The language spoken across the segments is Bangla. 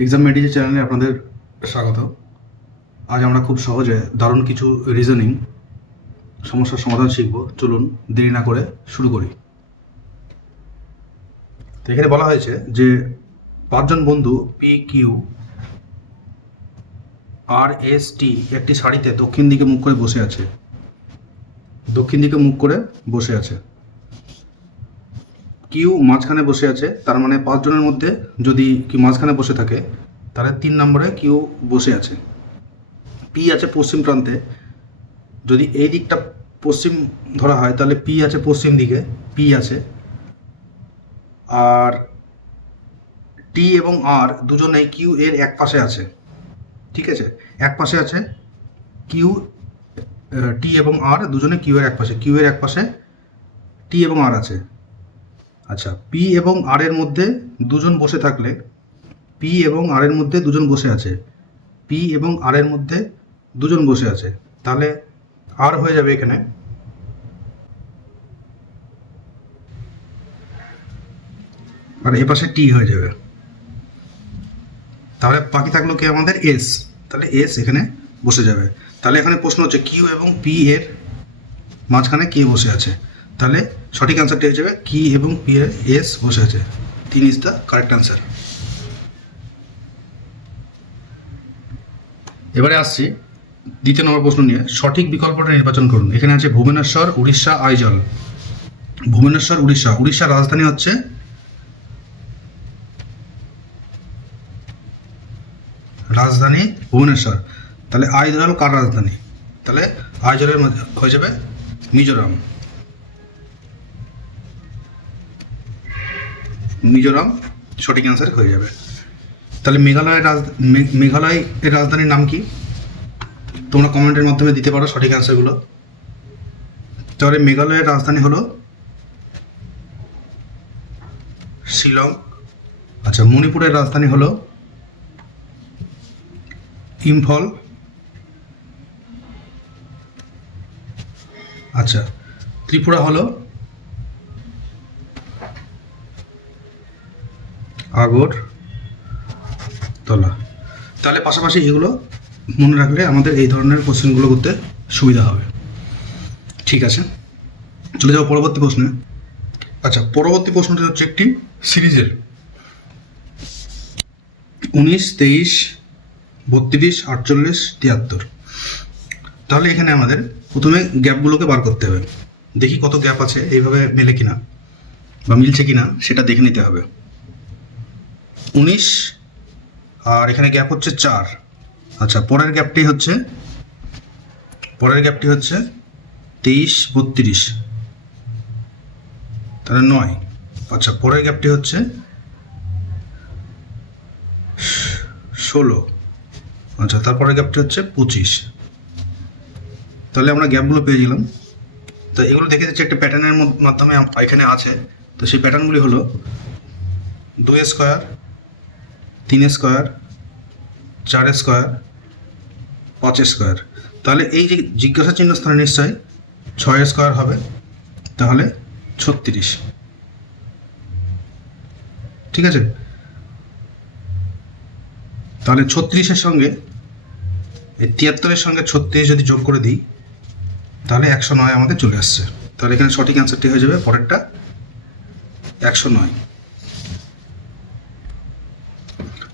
এক্সাম মেডিজি চ্যানেলে আপনাদের স্বাগত। আজ আমরা খুব সহজে দারুণ কিছু রিজনিং সমস্যার সমাধান শিখব। চলুন দেরি না করে শুরু করি। তো এখানে বলা হয়েছে যে পাঁচজন বন্ধু P Q R S T একটি সারিতে দক্ষিণ দিকে মুখ করে বসে আছে। দক্ষিণ দিকে মুখ করে বসে আছে। কিউ মাঝখানে বসে আছে, তার মানে পাঁচজনের মধ্যে যদি কি মাঝখানে বসে থাকে তাহলে 3 নম্বরে কিউ বসে আছে। পি আছে পশ্চিম প্রান্তে, যদি এই দিকটা পশ্চিম ধরা হয় তাহলে পি আছে পশ্চিম দিকে, পি আছে। আর টি এবং আর দুজনেই কিউ এর এক পাশে আছে, ঠিক আছে, এক পাশে আছে। কিউ টি এবং আর দুজনে কিউ এর এক পাশে, কিউ এর এক পাশে টি এবং আর আছে। আচ্ছা, পি এবং আর এর মধ্যে দুজন বসে থাকলে, পি এবং আর এর মধ্যে দুজন বসে আছে, পি এবং আর এর মধ্যে দুজন বসে আছে, তাহলে আর হয়ে যাবে এখানে আর এ পাশে টি হয়ে যাবে। তাহলে বাকি থাকলো কি আমাদের এস, তাহলে এস এখানে বসে যাবে। তাহলে এখানে প্রশ্ন হচ্ছে কিউ এবং পি এর মাঝখানে কে বসে আছে, তাহলে সঠিক অ্যান্সারটি হয়ে যাবে কি এবং পি এর এস বসে আছে। 3 ইজ দ্য কারেক্ট অ্যান্সার। এবারে আসছি দ্বিতীয় নম্বর প্রশ্ন নিয়ে। সঠিক বিকল্পটা নির্বাচন করুন। এখানে আছে ভুবনেশ্বর, উড়িষ্যা, আইজল। ভুবনেশ্বর উড়িষ্যা, উড়িষ্যার রাজধানী হচ্ছে রাজধানী ভুবনেশ্বর, তাহলে আইজল কার রাজধানী, তাহলে আইজলের হয়ে যাবে মিজোরাম। মিজোরাম সঠিক অ্যান্সার হয়ে যাবে। তাহলে মেঘালয়ের রাজধানীর নাম কি, তোমরা কমেন্টের মাধ্যমে দিতে পারো সঠিক অ্যান্সারগুলো। তাহলে মেঘালয়ের রাজধানী হলো শিলং। আচ্ছা, মণিপুরের রাজধানী হলো ইম্ফল। আচ্ছা, ত্রিপুরা হলো আগরতলা। তাহলে পাশাপাশি এগুলো মনে রাখলে আমাদের এই ধরনের কোশ্চেনগুলো করতে সুবিধা হবে। ঠিক আছে, চলে যাবো পরবর্তী প্রশ্নে। আচ্ছা, পরবর্তী প্রশ্নটি হচ্ছে একটি সিরিজের 19, 23, 32, 48, 73। তাহলে এখানে আমাদের প্রথমে গ্যাপগুলোকে বার করতে হবে। দেখি কত গ্যাপ আছে, এইভাবে মেলে কিনা বা মিলছে কিনা সেটা দেখে নিতে হবে। 19 আর এখানে গ্যাপ হচ্ছে 4। আচ্ছা, পরের গ্যাপটি হচ্ছে 23, 32, তাহলে 9। আচ্ছা, পরের গ্যাপটি হচ্ছে 16। আচ্ছা, তারপরের গ্যাপটি হচ্ছে 25। তাহলে আমরা গ্যাপগুলো পেয়ে গেলাম। তো এগুলো দেখে যাচ্ছে একটা প্যাটার্নের মাধ্যমে এখানে আছে। তো সেই প্যাটার্নগুলি হলো 2 স্কোয়ার, 3 স্কোয়ার, 4 স্কোয়ার, 5 স্কোয়ার। তাহলে এই যে জিজ্ঞাসা চিহ্ন স্থানে নিশ্চয়ই 6 স্কোয়ার হবে, তাহলে 36। ঠিক আছে, তাহলে 36-এর সঙ্গে এই 73-এর সঙ্গে 36 যদি যোগ করে দিই তাহলে 109 আমাদের চলে আসছে। তাহলে এখানে সঠিক অ্যান্সারটি হয়ে যাবে পরেরটা 109।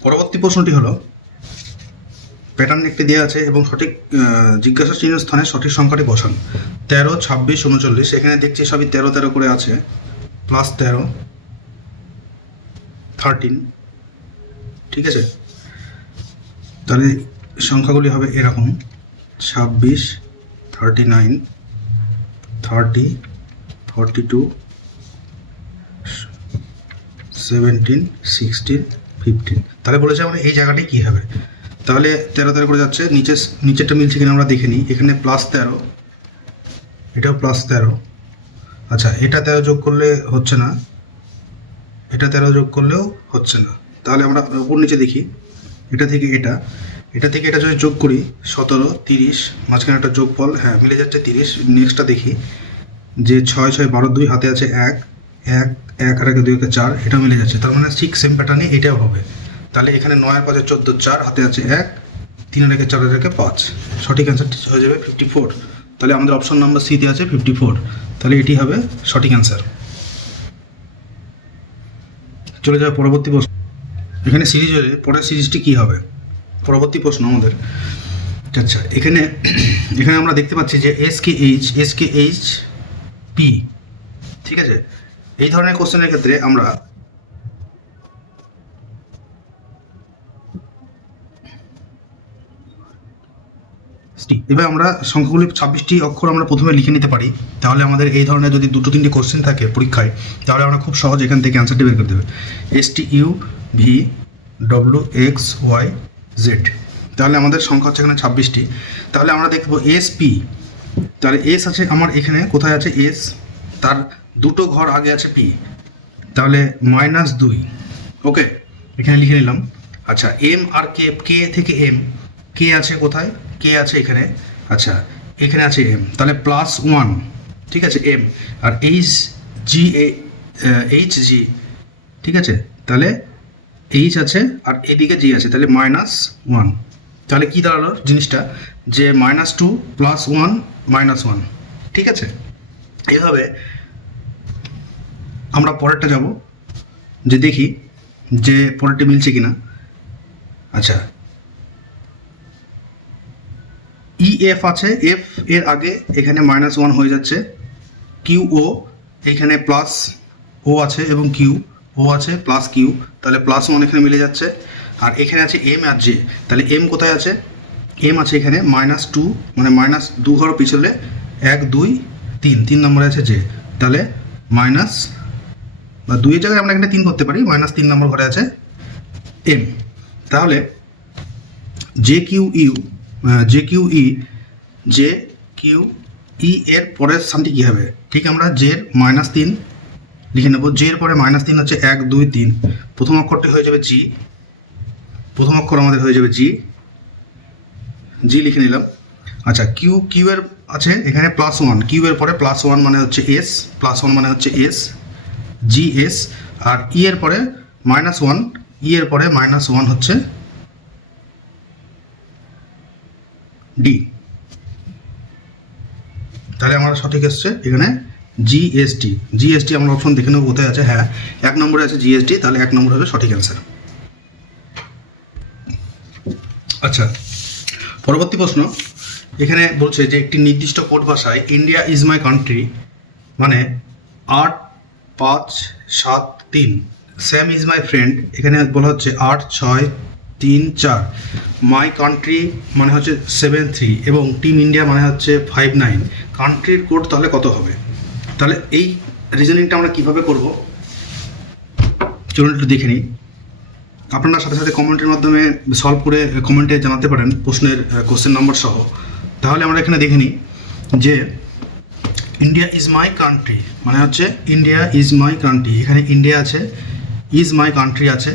পরবর্তী প্রশ্নটি হলো, প্যাটার্ন একটি দেওয়া আছে এবং সঠিক জিজ্ঞাসা চিহ্ন স্থানে সঠিক সংখ্যাটি বসান। 13, 26, 39। এখানে দেখছি সবই 13 13 করে আছে, প্লাস 13, 13। ঠিক আছে, তাহলে সংখ্যাগুলি হবে এরকম: 26, 39, 30, 42, 17, 16, 15। তাহলে বলেছে আমরা এই জায়গাটি কী হবে। তাহলে 13 13 করে যাচ্ছে, নিচেরটা মিলছে কিনা আমরা দেখে নিই। এখানে প্লাস 13, এটাও প্লাস 13। আচ্ছা, এটা 13 যোগ করলে হচ্ছে না, এটা 13 যোগ করলেও হচ্ছে না। তাহলে আমরা উপর নিচে দেখি, এটা থেকে এটা যদি যোগ করি 17, 30, মাঝখানে একটা যোগফল, হ্যাঁ মিলে যাচ্ছে 30। নেক্সটটা দেখি যে 6 6 12, 2 হাতে আছে 1 1 1 আর 1 2 4, এটা মিলে যাচ্ছে। তার মানে ঠিক সেম প্যাটার্নে এটাও হবে। তাহলে এখানে 9 আর 5 14, 4 হাতে আছে 1, 3 আর 1 4 আর 1 5, সঠিক অ্যান্সারটি হয়ে যাবে 54। তাহলে আমাদের অপশন নাম্বার সিতে আছে 54, তাহলে এটি হবে সঠিক অ্যান্সার। চলে যাবে পরবর্তী প্রশ্ন। এখানে সিরিজ হলে পরের সিরিজটি কী হবে? পরবর্তী প্রশ্ন আমাদের, আচ্ছা এখানে আমরা দেখতে পাচ্ছি যে এসকেএইচ পি, ঠিক আছে। এই ধরনের কোশ্চেনের ক্ষেত্রে আমরা এবার আমরা সংখ্যাগুলি 26টি অক্ষর আমরা প্রথমে লিখে নিতে পারি। তাহলে আমাদের এই ধরনের যদি 2-3টি কোশ্চেন থাকে পরীক্ষায়, তাহলে আমরা খুব সহজ এখান থেকে অ্যান্সারটি বের করে দেবে। STUVWXYZ, তাহলে আমাদের সংখ্যা হচ্ছে এখানে 26টি। তাহলে আমরা দেখব SP, তাহলে এস আছে আমার এখানে, কোথায় আছে এস, তার দুটো ঘর আগে আছে পি, তাহলে -2, ওকে এখানে লিখে নিলাম। আচ্ছা এম আর কে থেকে এম, কে আছে কোথায়, কে আছে এখানে, আচ্ছা এখানে আছে এম, তাহলে +1, ঠিক আছে এম, আর এইচ জি, ঠিক আছে, তাহলে এইচ আছে আর এদিকে জি আছে, তাহলে -1। তাহলে কি দাঁড়ালো জিনিসটা, যে -2 +1 -1, ঠিক আছে। এভাবে আমরা পরেরটা যাব, যে দেখি যে পরেরটা মিলছে কিনা। আচ্ছা EF আছে, এফ এর আগে এখানে -1 হয়ে যাচ্ছে, QO এখানে +O আছে এবং QO আছে +Q, তাহলে +1 এখানে মিলে যাচ্ছে। আর এখানে আছে M আর J, তাহলে M কোথায় আছে, M আছে এখানে -2, মানে -2 ঘর পিছলে 1 2 3 নম্বরে আছে J, তাহলে মাইনাস বা 2 এর জায়গায় আমরা এখানে 3 করতে পারি, -3 নম্বর ঘরে আছে M। তাহলে JQE এর পরের স্থানটি কী হবে? ঠিক আমরা জের -3 লিখে নেব। জের পরে -3 হচ্ছে 1 2 3, প্রথম অক্ষরটি হয়ে যাবে জি, প্রথম অক্ষর আমাদের হয়ে যাবে জি লিখে নিলাম। আচ্ছা কিউ এর আছে এখানে +1, কিউ এর পরে +1 মানে হচ্ছে এস, +1 মানে হচ্ছে এস, GS। আর ই এর পরে -1, ই এর পরে -1 হচ্ছে ডি, তাহলে আমার সঠিক এসছে এখানে জিএসটি। আমরা অপশন দেখে নেব কোথায় আছে, হ্যাঁ 1 নম্বরে আছে জিএসটি, তাহলে 1 নম্বর হবে সঠিক অ্যান্সার। আচ্ছা পরবর্তী প্রশ্ন, এখানে বলছে যে একটি নির্দিষ্ট কোড ভাষায় ইন্ডিয়া ইজ মাই কান্ট্রি মানে 8 5 7 3, স্যাম ইজ মাই ফ্রেন্ড এখানে বলা হচ্ছে 8 6 3 4, মাই কান্ট্রি মানে হচ্ছে 7 3 এবং টিম ইন্ডিয়া মানে হচ্ছে 5 9। কান্ট্রির কোড তাহলে কত হবে? তাহলে এই রিজনিংটা আমরা কীভাবে করব চলুন একটু দেখে নিই। আপনারা সাথে সাথে কমেন্টের মাধ্যমে সলভ করে কমেন্টে জানাতে পারেন প্রশ্নের কোশ্চেন নাম্বার সহ। তাহলে আমরা এখানে দেখে নিই যে ইন্ডিয়া ইজ মাই কান্ট্রি মানে হচ্ছে ইন্ডিয়া ইজ মাই কান্ট্রি, এখানে ইন্ডিয়া আছে, ইজ মাই কান্ট্রি আছে,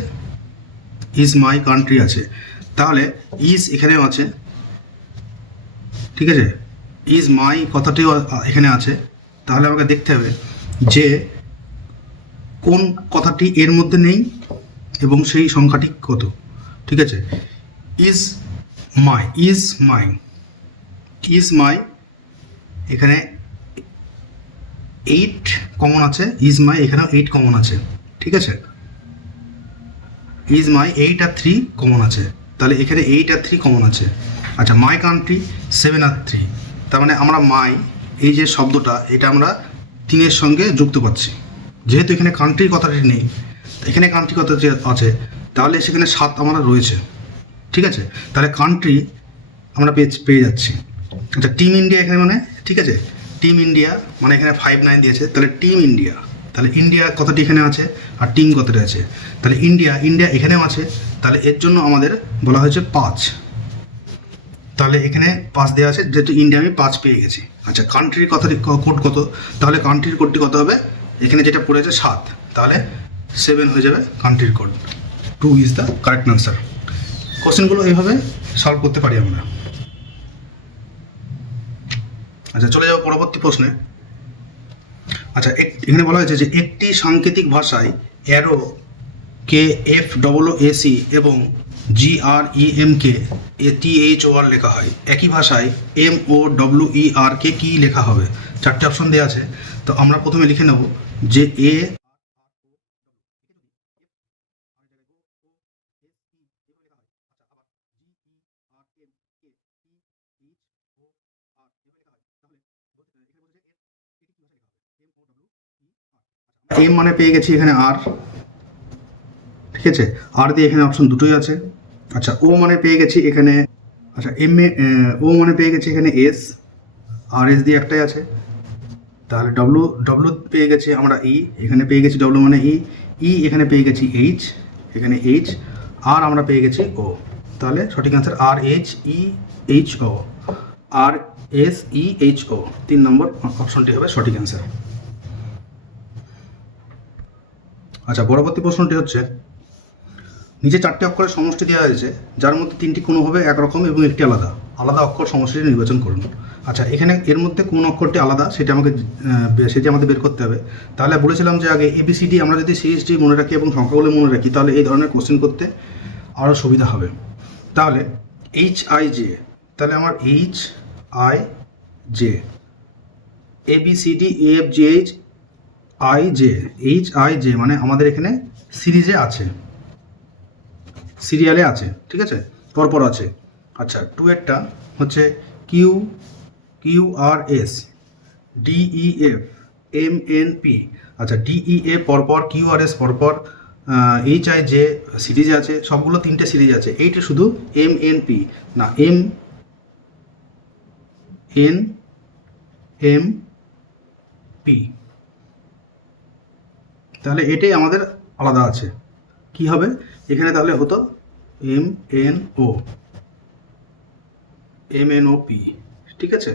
ইজ মাই কান্ট্রি আছে, তাহলে ইজ এখানেও আছে, ঠিক আছে, ইজ মাই কথাটিও এখানে আছে। তাহলে আমাকে দেখতে হবে যে কোন কথাটি এর মধ্যে নেই এবং সেই সংখ্যাটি কত, ঠিক আছে। ইজ মাই এখানে 8 কমন আছে, ইজ মাই এখানেও 8 কমন আছে, ঠিক আছে। ইজ মাই 8 আর 3 কমন আছে, তাহলে এখানে 8 আর 3 কমন আছে। আচ্ছা মাই কান্ট্রি 7 আর 3, তার মানে আমরা মাই এই যে শব্দটা এটা আমরা 3-এর সঙ্গে যুক্ত করছি, যেহেতু এখানে কান্ট্রির কথাটি নেই, এখানে কান্ট্রি কথা আছে, তাহলে সেখানে 7 আমরা রয়েছে, ঠিক আছে। তাহলে কান্ট্রি আমরা পেয়ে যাচ্ছি। আচ্ছা টিম ইন্ডিয়া এখানে মানে, ঠিক আছে, টিম ইন্ডিয়া মানে এখানে 5 9 দিয়েছে, তাহলে টিম ইন্ডিয়া, তাহলে ইন্ডিয়া কথাটি এখানে আছে আর টিম কথাটি আছে, তাহলে ইন্ডিয়া এখানেও আছে, তাহলে এর জন্য আমাদের বলা হয়েছে 5, তাহলে এখানে 5 দেওয়া আছে, যেহেতু ইন্ডিয়া আমি 5 পেয়ে গেছি। আচ্ছা কান্ট্রির কথাটি কোড কত? তাহলে কান্ট্রির কোডটি কত হবে? এখানে যেটা পড়েছে 7, তাহলে 7 হয়ে যাবে কান্ট্রির code. 2 is the correct answer. কোশ্চেনগুলো এইভাবে সলভ করতে পারি আমরা। আচ্ছা চলে যাবো পরবর্তী প্রশ্নে। আচ্ছা এখানে বলা হয়েছে যে একটি সাংকেতিক ভাষায় অ্যারো কে এফ ডবল ও এসি এবং GREM কে THOR লেখা হয়। একই ভাষায় MOWER কে কী লেখা হবে? চারটে অপশন দেওয়া আছে। তো আমরা প্রথমে লিখে নেব যে এ এম মানে পেয়ে গেছি এখানে আর, ঠিক আছে, আর দিয়ে এখানে অপশন দুটোই আছে। আচ্ছা ও মানে পেয়ে গেছি এখানে, আচ্ছা ও মানে পেয়ে গেছি এখানে এস, আর এস দিয়ে একটাই আছে। তাহলে ডব্লু পেয়ে গেছি আমরা ই, এখানে পেয়ে গেছি ডব্লু মানে ই, এখানে পেয়ে গেছি এইচ, এখানে এইচ, আর আমরা পেয়ে গেছি ও। তাহলে সঠিক অ্যান্সার RHEHO, RSEHO, 3 নম্বর অপশনটি হবে সঠিক অ্যান্সার। আচ্ছা পরবর্তী প্রশ্নটি হচ্ছে, নিচে 4টে অক্ষরের সমষ্টি দেওয়া হয়েছে যার মধ্যে 3টি কোনোভাবে একরকম এবং একটি আলাদা আলাদা অক্ষর সমষ্টিটি নির্বাচন করুন। আচ্ছা এখানে এর মধ্যে কোন অক্ষরটি আলাদা সেটা আমাদের বের করতে হবে। তাহলে বলেছিলাম যে আগে ABCD আমরা যদি সিরিজটি মনে রাখি এবং সংখ্যাগুলো মনে রাখি তাহলে এই ধরনের কোশ্চেন করতে আরও সুবিধা হবে। তাহলে HIJ, তাহলে আমার HIJ, ABCDEFGHIJ, HIJ মানে আমাদের এখানে সিরিজে আছে, সিরিয়ালে আছে, ঠিক আছে, পরপর আছে। আচ্ছা 2 এরটা হচ্ছে QRS, DEF, MNP। আচ্ছা DEF পরপর, QRS পরপর, HIJ সিরিজে আছে, সবগুলো 3টে সিরিজ আছে। এইটা শুধু MNP না, MNP, তাহলে এটাই আমাদের আলাদা আছে। কি হবে এখানে? তাহলে হতো MNOP, ঠিক আছে।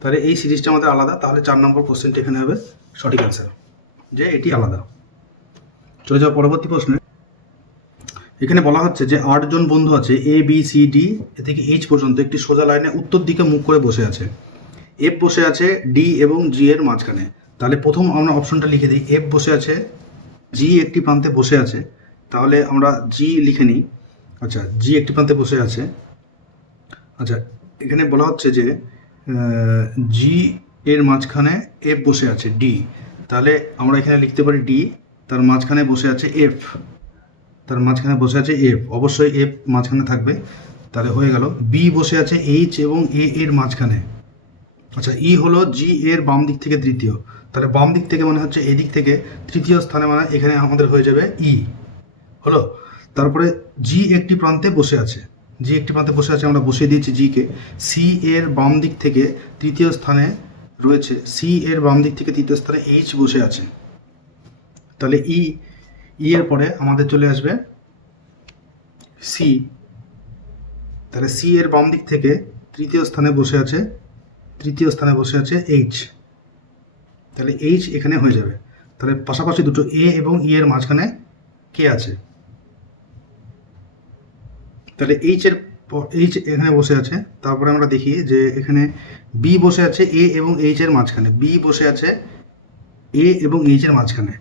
তাহলে এই সিরিজটা আমাদের আলাদা, তাহলে 4 নম্বর কোশ্চেনটা এখানে হবে সঠিক অ্যান্সার, যে এটি আলাদা। চলে যাওয়া পরবর্তী প্রশ্নে। এখানে বলা হচ্ছে যে 8 জন বন্ধু আছে, ABCD থেকে H পর্যন্ত একটি সোজা লাইনে উত্তর দিকে মুখ করে বসে আছে। F বসে আছে D এবং G এর মাঝখানে। তাহলে প্রথম আমরা অপশনটা লিখে দিই, F বসে আছে, G একটি প্রান্তে বসে আছে, তাহলে আমরা G লিখে নিই। আচ্ছা G একটি প্রান্তে বসে আছে। আচ্ছা এখানে বলা হচ্ছে যে G এর মাঝখানে F বসে আছে D, তাহলে আমরা এখানে লিখতে পারি D, তার মাঝখানে বসে আছে F, তার মাঝখানে বসে আছে F, অবশ্যই F মাঝখানে থাকবে। তাহলে হয়ে গেল। B বসে আছে H এবং A এর মাঝখানে। আচ্ছা E হলো G এর বাম দিক থেকে তৃতীয়, তাহলে বাম দিক থেকে মানে হচ্ছে এদিক থেকে তৃতীয় স্থানে, মানে এখানে আমাদের হয়ে যাবে E হলো। তারপরে G একটি প্রান্তে বসে আছে, G একটি প্রান্তে বসে আছে, আমরা বসিয়ে দিয়েছি G কে। C এর বাম দিক থেকে তৃতীয় স্থানে রয়েছে, C এর বাম দিক থেকে তৃতীয় স্থানে H বসে আছে। তাহলে E এর পরে আমাদের চলে আসবে C, তাহলে C এর বাম দিক থেকে তৃতীয় স্থানে বসে আছে H, তাহলে H এখানে হয়ে যাবে। তাহলে পাশাপাশি দুটো A এবং E এর মাঝখানে কে আছে, তাহলে H এখানে বসে আছে। তারপরে আমরা দেখি যে এখানে B বসে আছে A এবং H এর মাঝখানে, B বসে আছে A এবং H এর মাঝখানে,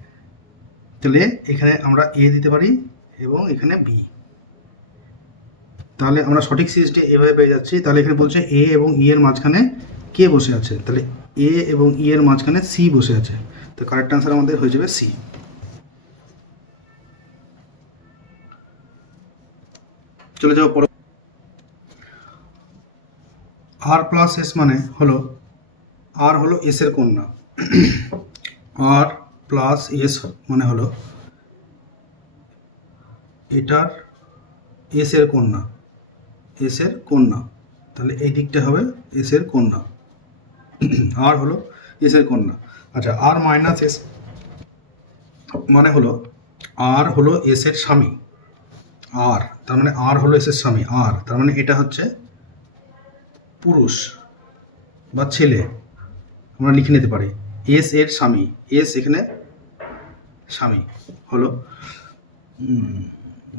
তাহলে এখানে আমরা A দিতে পারি এবং এখানে B। তাহলে আমরা সঠিক সিরিজটি এভাবে পেয়ে যাচ্ছি। তাহলে এখানে বলছে A এবং E এর মাঝখানে কে বসে আছে, তাহলে A এবং E এর মাঝখানে C বসে আছে। তো কারেক্ট আনসার আমাদের হয়ে যাবে C। চলে যাওয়া পর R প্লাস S মানে হলো, R হলো S এর কন্যা, R প্লাস S মানে হলো এটার S এর কন্যা, S এর কন্যা, তাহলে এই দিকটা হবে S এর কন্যা, R হলো S এর কন্যা। আচ্ছা R মাইনাস S মানে হলো, R হলো S এর স্বামী, R তার মানে R হলো S এর স্বামী, R তার মানে এটা হচ্ছে পুরুষ বা ছেলে, আমরা লিখে নিতে পারি S এর স্বামী, S এখানে স্বামী হলো।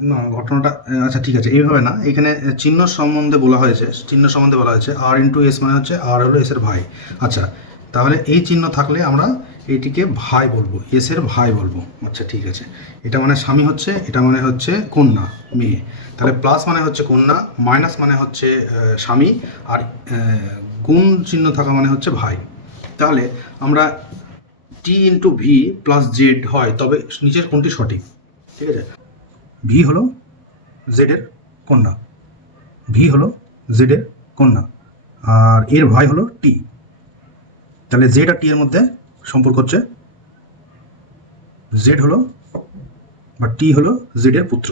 না ঘটনাটা আচ্ছা ঠিক আছে, এইভাবে না, এখানে চিহ্ন সম্বন্ধে বলা হয়েছে, R ইন্টু S মানে হচ্ছে R হলো S এর ভাই। আচ্ছা তাহলে এই চিহ্ন থাকলে আমরা এইটিকে ভাই বলবো, এস এর ভাই বলবো। আচ্ছা ঠিক আছে, এটা মানে স্বামী হচ্ছে, এটা মানে হচ্ছে কন্যা মেয়ে। তাহলে প্লাস মানে হচ্ছে কন্যা, মাইনাস মানে হচ্ছে স্বামী, আর গুণ চিহ্ন থাকা মানে হচ্ছে ভাই। তাহলে আমরা টি ইন্টু ভি প্লাস জেড হয়, তবে নিচের কোনটি সঠিক? ঠিক আছে, ভি হলো জেডের কন্যা, ভি হলো জেডের কন্যা, আর এর ভাই হলো টি। তাহলে জেড আর টি এর মধ্যে সম্পর্ক হচ্ছে জেড হলো বা টি হলো জেডের পুত্র।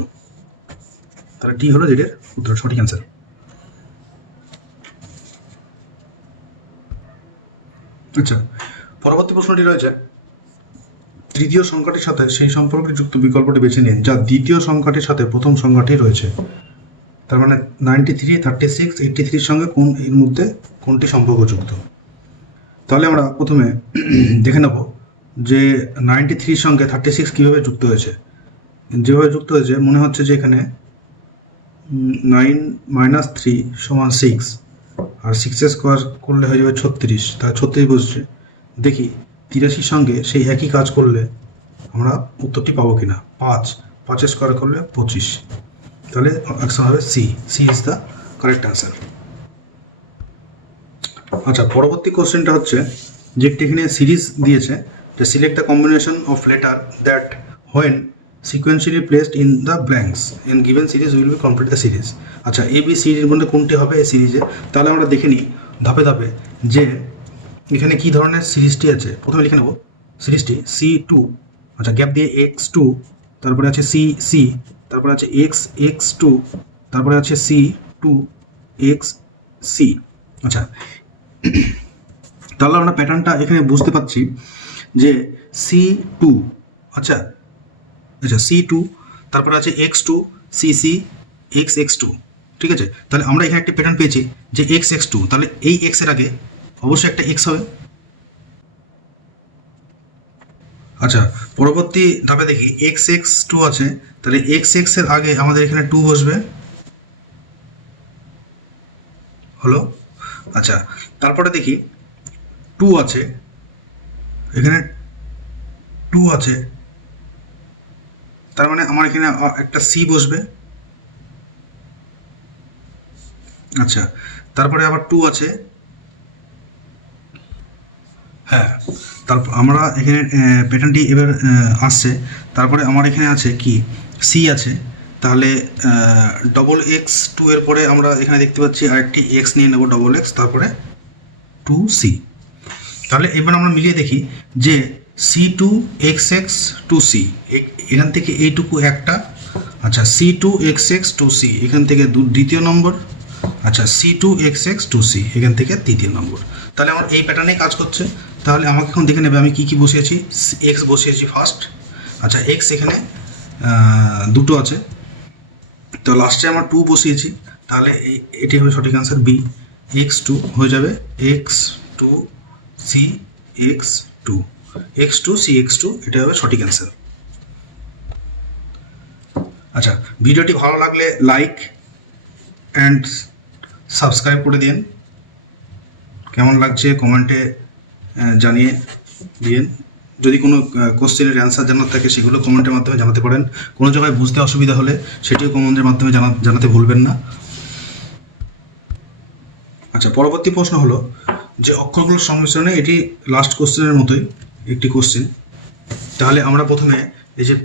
তাহলে টি হলো জেডের পুত্র, সঠিক অ্যান্সার। আচ্ছা, পরবর্তী প্রশ্নটি রয়েছে, তৃতীয় সংখ্যাটির সাথে সেই সম্পর্কে যুক্ত বিকল্পটি বেছে নিন যা দ্বিতীয় সংখ্যাটির সাথে প্রথম সংখ্যাটি রয়েছে। তার মানে 93, 36, 83 সঙ্গে কোন এর মধ্যে কোনটি সম্পর্কযুক্ত? তাহলে আমরা প্রথমে দেখে নেব যে 93 সঙ্গে 36 কীভাবে যুক্ত হয়েছে। যেভাবে যুক্ত হয়েছে মনে হচ্ছে যে এখানে 9 - 3 = 6, আর 6 স্কোয়ার করলে হয়ে যাবে 36, তাহলে 36 বসছে। দেখি 83 সঙ্গে সেই একই কাজ করলে আমরা উত্তরটি পাবো কিনা। 5 স্কোয়ার করলে 25, তাহলে অ্যান্সার হবে C, C is the correct answer. আচ্ছা, পরবর্তী কোশ্চেনটা হচ্ছে যে এখানে সিরিজ দিয়েছে যে select the combination of letter that when sequentially placed in the blanks in given series will be complete the series. আচ্ছা, এ বি সিরিজের মধ্যে কোনটি হবে এই সিরিজে? তাহলে আমরা দেখে নিই ধাপে ধাপে যে এখানে কী ধরনের সিরিজটি আছে। প্রথমে লিখে নেব সিরিজটি C2, আচ্ছা গ্যাপ দিয়ে x2, তারপরে আছে C, তারপরে আছে x2, তারপরে আছে C2xC। আচ্ছা, তাহলে আমরা প্যাটার্নটা এখানে বুঝতে পারছি যে C2, আচ্ছা C2, তারপরে আছে x2, CC, xx2। ঠিক আছে, তাহলে আমরা এখানে একটা প্যাটার্ন পেয়েছি যে xx2, তাহলে এই x এর আগে অবশ্যই একটা x হবে। আচ্ছা, পরবর্তী ধাপে দেখি xx2 আছে, তাহলে xx এর আগে আমাদের এখানে 2 বসবে, হলো। আচ্ছা, তারপরে দেখি 2 আছে, এখানে 2 আছে, তার মানে আমার এখানে একটা সি বসবে। আচ্ছা, তারপরে আবার 2 আছে, হ্যাঁ, তারপর আমরা এখানে প্যাটার্নটি এবার আসছে। তারপরে আমার এখানে আছে কি সি আছে, তাহলে XX2 এর পরে আমরা এখানে দেখতে পাচ্ছি আরেকটি এক্স নিয়ে নেব, XX, তারপরে 2C। তাহলে এবার আমরা মিলিয়ে দেখি যে C2XX2C, এখান থেকে এইটুকু একটা। আচ্ছা, C2XX2C এখান থেকে দ্বিতীয় নম্বর। আচ্ছা, C2XX2C এখান থেকে তৃতীয় নম্বর। তাহলে আমার এই প্যাটার্নে কাজ করছে। তাহলে আমাকে এখন দেখে নেবে আমি কী কী বসিয়েছি। এক্স বসিয়েছি ফার্স্ট, আচ্ছা এক্স এখানে দুটো আছে, তো লাস্টে আমার 2 বসিয়েছি, তাহলে এটি হবে সঠিক অ্যান্সার বি, x2 হয়ে যাবে x2 CX2, x2 CX2, এটা হবে সঠিক অ্যান্সার। আচ্ছা, ভিডিওটি ভালো লাগলে লাইক অ্যান্ড সাবস্ক্রাইব করে দিন। কেমন লাগছে কমেন্টে জানিয়ে দিন। যদি কোনো কোশ্চেনের অ্যান্সার জানার থাকে সেগুলো কমেন্টের মাধ্যমে জানাতে পারেন। কোনো জায়গায় বুঝতে অসুবিধা হলে সেটিও কমেন্টের মাধ্যমে জানাতে ভুলবেন না। আচ্ছা, পরবর্তী প্রশ্ন হলো যে অক্ষরগুলোর সংমিশ্রণে, এটি লাস্ট কোশ্চেনের মতোই একটি কোশ্চেন। তাহলে আমরা প্রথমে এই যে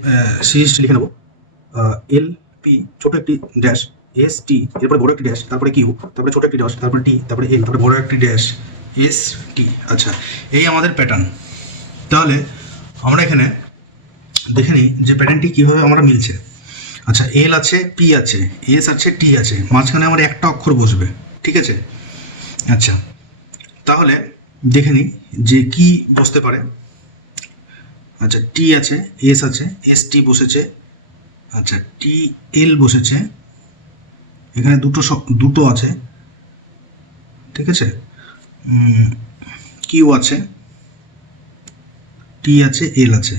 সিরিজটি লিখে নেব, LP ছোট একটি ড্যাশ, ST এরপরে বড় একটি ড্যাশ, তারপরে কিউ, তারপরে ছোট একটি ড্যাশ, তারপরে টি, তারপরে এল, তারপরে বড় একটি ড্যাশ, ST। আচ্ছা, এই আমাদের প্যাটার্ন। তাহলে আমরা এখানে দেখে নিই যে প্যাটার্নটি কীভাবে আমরা মিলছে। আচ্ছা, এল আছে, পি আছে, এস আছে, টি আছে, মাঝখানে আমার একটা অক্ষর বসবে। ঠিক আছে, আচ্ছা তাহলে দেখে নিই যে কি বসতে পারে। আচ্ছা, টি আছে, এস আছে, এস টি বসেছে, আচ্ছা টি এল বসেছে, এখানে দুটো আছে, ঠিক আছে, কিউ আছে, টি আছে, এল আছে।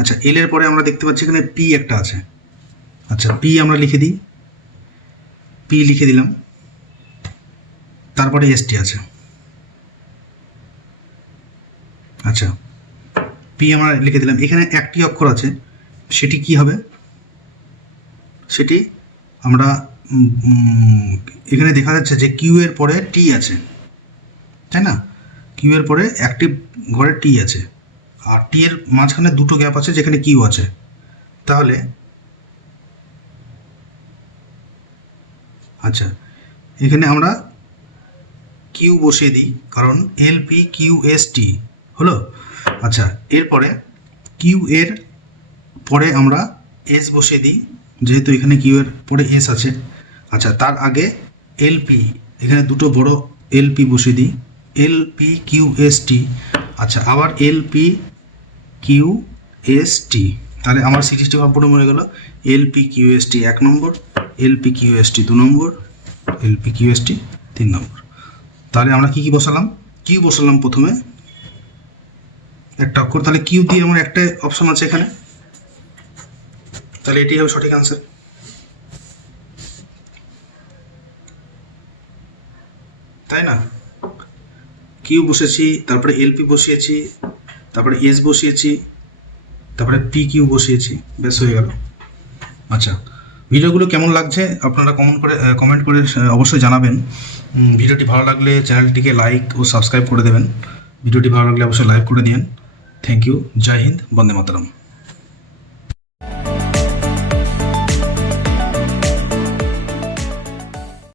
আচ্ছা, এল এর পরে আমরা দেখতে পাচ্ছি এখানে পি একটা আছে। আচ্ছা, পি আমরা লিখে দিই, পি লিখে দিলাম, তারপরে এস টি আছে। আচ্ছা, পি আমরা লিখে দিলাম। এখানে একটি অক্ষর আছে, সেটি কি হবে? সেটি আমরা এখানে দেখা যাচ্ছে যে কিউ এর পরে টি আছে, তাই না? কিউ এর পরে একটি ঘরে টি আছে, আর টি এর মাঝখানে দুটো গ্যাপ আছে যেখানে কিউ আছে। তাহলে আচ্ছা, এখানে আমরা কিউ বসিয়ে দিই, কারণ L P Q S T হলো। আচ্ছা, এরপরে কিউ এর পরে আমরা এস বসিয়ে দিই, যেহেতু এখানে কিউ এর পরে এস আছে। আচ্ছা, তার আগে এল পি, এখানে দুটো বড় এল পি বসিয়ে দিই, L P Q S T. আচ্ছা, আবার L P Q S T. তাহলে আমার সিরিজটি পুরো মনে গেল, L P Q S T 1 নম্বর, L P Q S T 2 নম্বর, L P Q S T 3 নম্বর। তাহলে আমরা কি কি বসালাম? কিউ বসালাম প্রথমে একটা অক্ষর, তাহলে কিউ দিয়ে আমার একটা অপশন আছে এখানে, তাহলে এটি হবে সঠিক আনসার। তাই না? কিউ বসেছি, তারপরে এলপি বসিয়েছি, তারপরে এস বসিয়েছি, তারপরে পি কিউ বসিয়েছি, বেশ হয়ে গেল। আচ্ছা, ভিডিওগুলো কেমন লাগছে আপনারা কমেন্ট করে অবশ্যই জানাবেন। ভিডিওটি ভালো লাগলে চ্যানেলটিকে লাইক ও সাবস্ক্রাইব করে দেবেন। ভিডিওটি ভালো লাগলে অবশ্যই লাইক করে দিন। Thank you. জয় হিন্দ, বন্দে মাতরম।